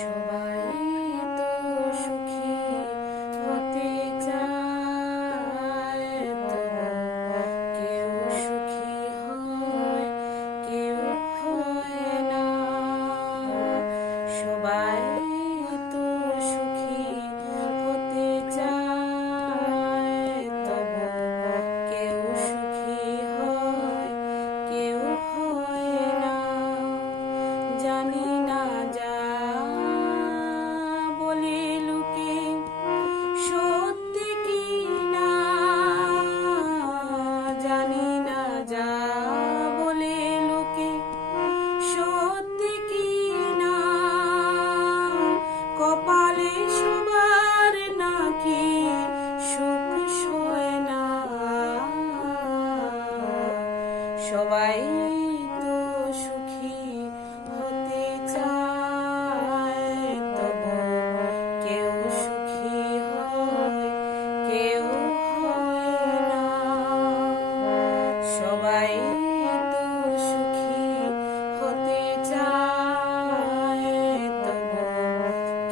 সবাই তো সুখী হতে চায়, তবু কেউ সুখী হয়, কেউ হয় না। সবাই তো সুখী হতে চায়, তবু কেউ সুখী হয়, কেউ হয় না। জানি না যা বলে লোকে সত্যি কি না, জানি না যা বলে লোকে সত্যি কি না। কপালে সবার নাকি সুখ সয় না। সবাই তো সুখী হতে চায়, তবু কেউ সুখী হয়, কেউ হয় না। সবাই তো সুখী হতে চায়, তবু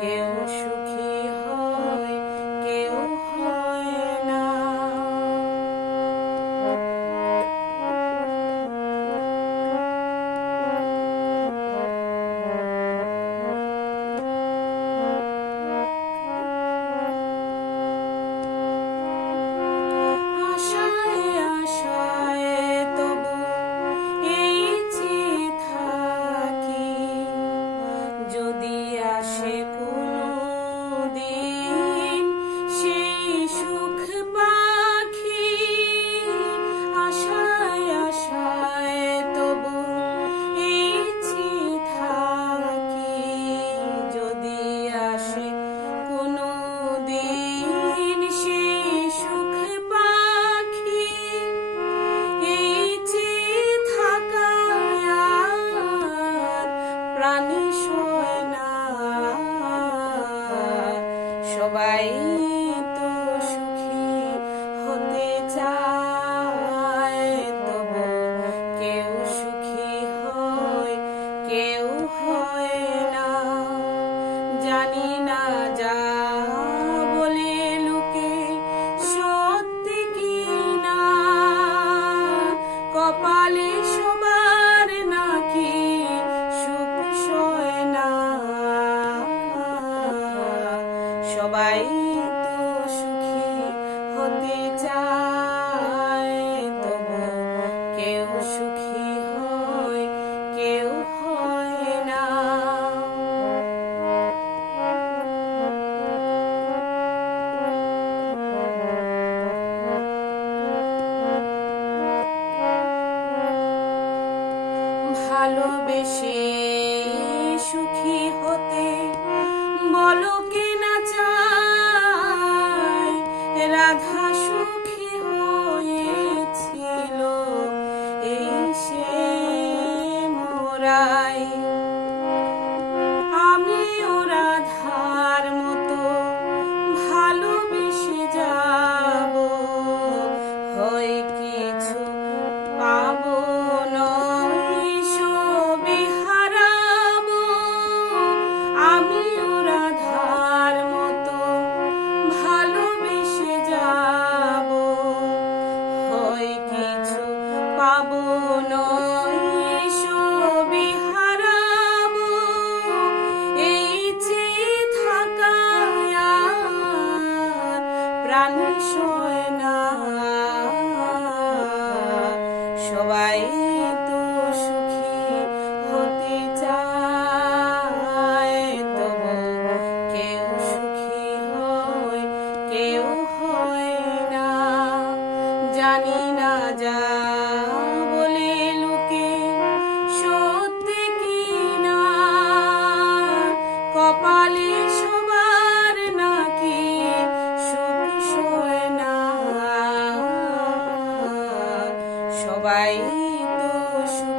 কেউ সুখী হয়, কেউ হয় না। আশায় আশায় তবু এই চেয়ে থাকি, যদি আসে কোনো দিন সেই সুখ পাখি। আশায় আশায় তবু এই চেয়ে থাকি, যদি আসে কোনো দিন সেই সুখ পাখি। এই চেয়ে থাকায় আর প্রাণ সয় না। সবাই তো সুখী হতে চায়, তবু কেউ সুখী হয়, কেউ হয় না। জানি না যা বলে লোকে সত্যি কি না। কপালে সবার নাকি সুখ সয় না। সবাই তো সুখী হতে চায়, তবু কেউ সুখী হয়, কেউ হয় না। ভালোবেসে সুখী হতে বলো কে না চায়। রাধা সুখী হয়েছিল এই সে মোরাই। আমিও রাধার মতো ভালোবেসে যাব, হয় কিছু পাবো নয় সবই হারাবো। আমিও রাধার মতো ভালোবেসে যাব, হয় কিছু পাবো নয় সবই হারাবো। এই চেয়ে থাকায় আর প্রাণ সয় না। সবাই তো সুখী হতে চায়, তবু কেউ সুখী হয়, কেউ হয় না। জানি না যা বলে লোকে সত্যি কি না। কপালে সবার নাকি সুখ সয় না। সবাই তো সুখী